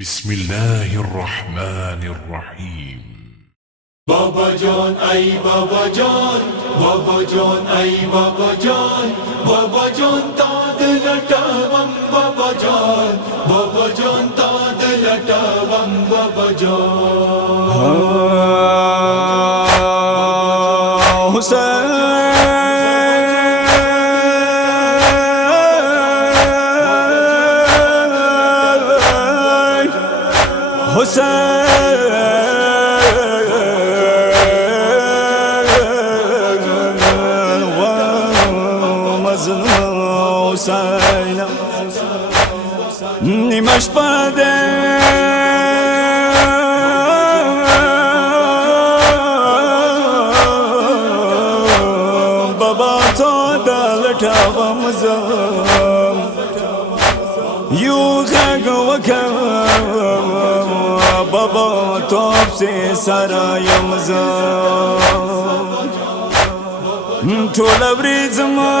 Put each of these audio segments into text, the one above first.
بسم الله الرحمن الرحيم. بابا جان ای بابا جان، بابا جان ای بابا جان، بابا جان تا دلتاوم بابا جان، بابا جان تا دلتاوم بابا جان. حسین نیمش پده بابا تو دلتاوم زم یو غږ وکړم بابا توپ سي سرایم زم ټول ورځ ما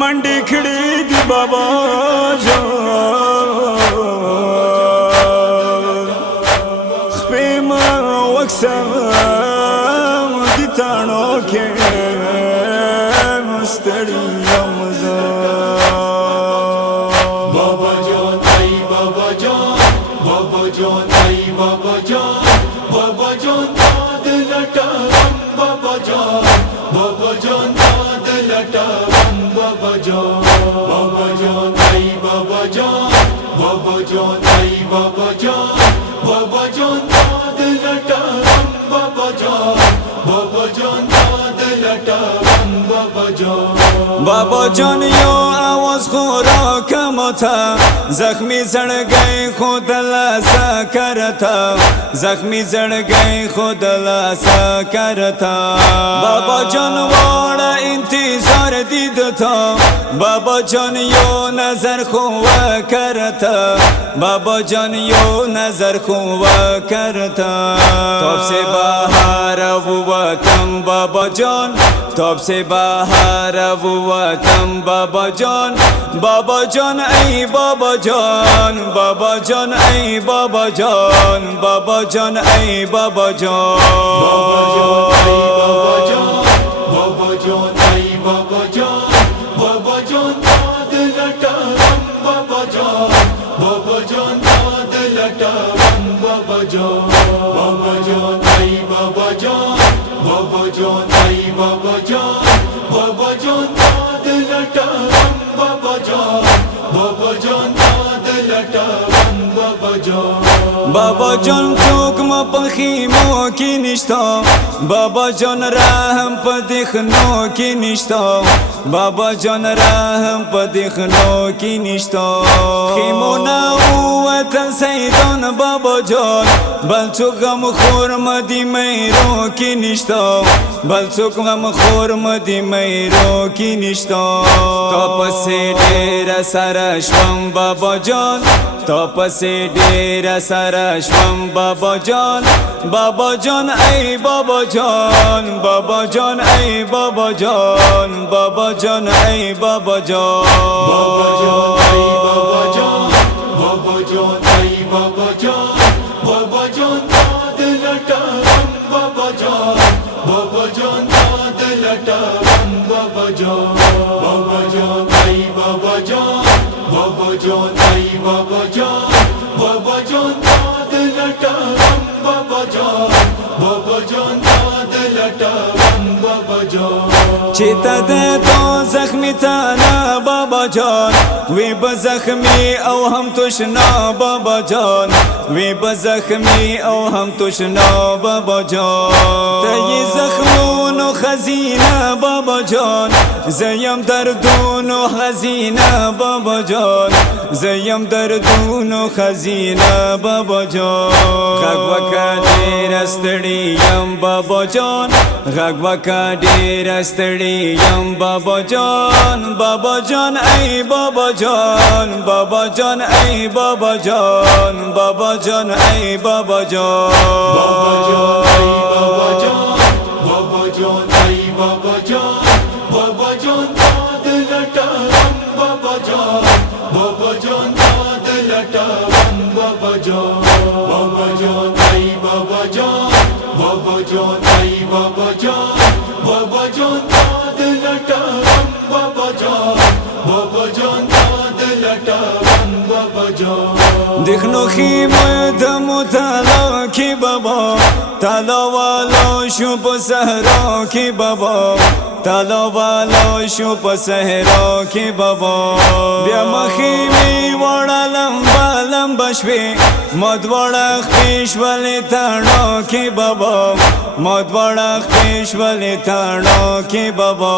منډې کړې دي بابا جان خپې ما وکسم دي تاڼو کې ستړی یم زه بابا جان ای بابا جان، بابا جان ای بابا جان، بابا جان تا دلتاوم بابا جان، بابا جان تا دلتاوم بابا جان. بابا جان ای بابا جان، بابا جان ای بابا جان، بابا جان تا دلتاوم بابا جان، بابا جان تا دلتاوم بابا جان. بابا جان یو آواز خوراکم تا زخمی زړګی خود لاسا کرتا، زخمی زړګی خود لاسا کرتا. بابا جان واړه انتظار دیدتا، بابا جان یو نظر خو کرتا، بابا جان یو نظر خو کرتا. توپ سے باہر ووتم بابا جان، توپ سے باہر ووتم بابا جان، بابا جان ای بابا جان، بابا جان ای بابا جان، بابا جان ای بابا جان. بابا جان ای بابا جان، بابا جان ای بابا جان، بابا جان تا دلتاوم بابا جان، بابا جان تا دلتاوم بابا جان. بابا جان ای بابا جان، بابا جان ای بابا جان، بابا جان تا دلتاوم بابا جان، بابا جان تا دلتاوم بابا جان. بابا جان څوک ما په خیمو کې نشتا، بابا جان رحم په دخنو کې نشتا، بابا جان رحم په دخنو کې نشتا. خیمو نه ووتل سیدان بابا جان، بل څوک غم خور مدي میرو کې نشتا، بل څوک غم خور مدي میرو کې نشتا. تو پسې ډېر سره شوم بابا جان، تو پسې ډېر سره شوم بابا جان، بابا جان ای بابا جان، بابا جان ای بابا جان، بابا جان ای بابا جان. بابا جان ای بابا جان، بابا جان ای بابا جان، بابا جان تا دلتاوم بابا جان، بابا جان تا دلتاوم بابا جان. بابا جان ای بابا جان، بابا جان ای بابا جان، بابا جان تا دلتاوم بابا جان، بابا جان تا دلتاوم بابا جان. چیتا ده تو زخمی تانا بابا جان، وی بزخمی او هم تشنا بابا جان، وی بزخمی او هم تشنا بابا جان. تی زخمونو خزینه بابا جان، زیم دردونو خزینه بابا جان، زیم دردونو خزینه بابا جان. غږ وکړه ډېر ستړی یم بابا جان، غږ وکړه ډېر ستړی یم بابا جان، بابا جان ای بابا جان، بابا جان ای بابا جان، بابا جان ای بابا جان. بابا جان ای بابا جان، بابا جان ای بابا جان، بابا جان जान दाद लटावम बाबा जान दाद लटावम बाबा जान आई बाबा जान आई बाबा जान दाद लटावम बाबा जान दाद लटावम बाबा जान देखनो खीमत मुताला की बाबा ताला वाला शुभ सहरा की बाबा ताला वाला शुभ सहरा की बाबा बिया मखीमी वड़ा लंबा लंबा शवे मदवड़ा खिश वाले ताना की बाबा मदवड़ा खिश वाले ताना की बाबा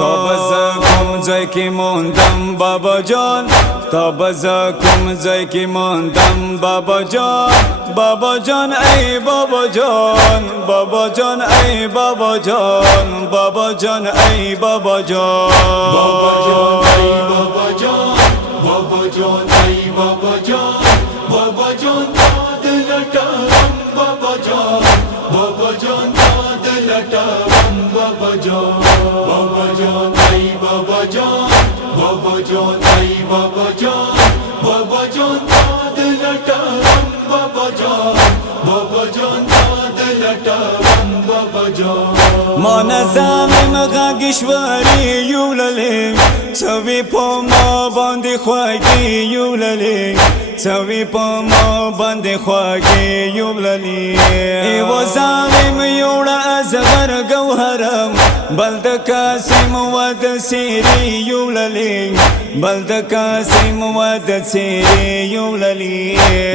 तबज़कुम जय की मोंदम बाबा जान तबज़कुम जय की मोंदम बाबा जान ऐ बाबा जान ऐ बाबा जान ऐ बाबा जान आई बाबा जान दाद लटावम बाबा जान दाद लटावम बाबा जान आई बाबा जान आई बाबा जान दाद लटावम बाबा जान दाद लटावम बाबा जान मन जालिम गागिश्वरी युलले छवि पोमा बंदी ख्वागी युलले छवि पोमा बंदी ख्वागी युलले वो जालिम युड़ा अजगर गौहरम बल्द कासिम वद सीरी युलले बल्द कासिम वद सीरी युलले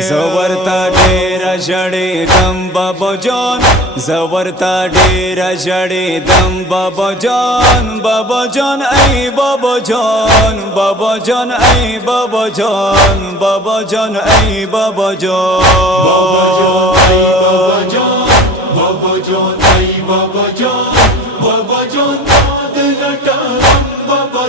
जवरता डेरा जड़े दम बाबा जान जवरता डेरा जड़े दम बाबा जान ऐ बाबा जान ऐ बाबा जान ऐ बाबा जान आई बाबा जान आई बाबा जान दाद लटावम बाबा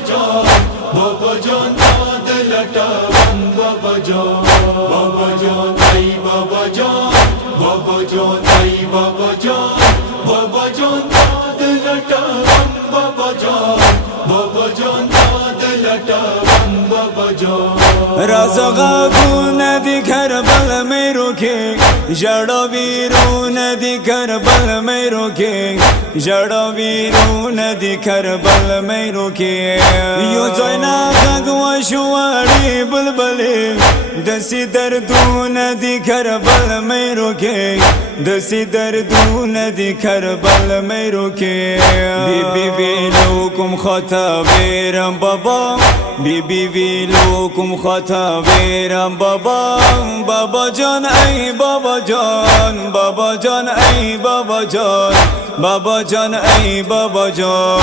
जान दाद लटावम बाबा जान आई बाबा जान आई बाबा जान दाद लटावम बाबा जान दाद लटावम बाबा जान रज़गा नदी करबल में रुके जड़ो वीरू नदी करबल में रुके जड़ो वीरू नदी करबल में रुके यो जोइना गगवा शुवाड़ी बुलबले दसी दर्दू नदी करबल में रुके दसी दर्दू नदी करबल में रुके बीबी वेलुकुम खता वेरम बाबा बीबी वेलुकुम खता वेरम बाबा जान ऐ बाबा जान ऐ बाबा जान ऐ बाबा जान आई बाबा जान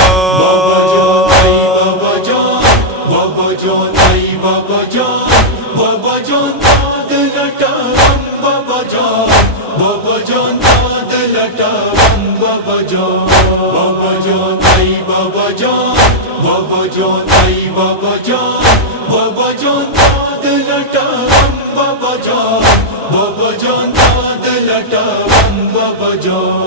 आई बाबा जान दाद लटावम बाबा जान दाद लटावम बाबा जान आई बाबा जान आई बाबा जान दाद लटावम बाबा जान दाद लटावम बाबा जान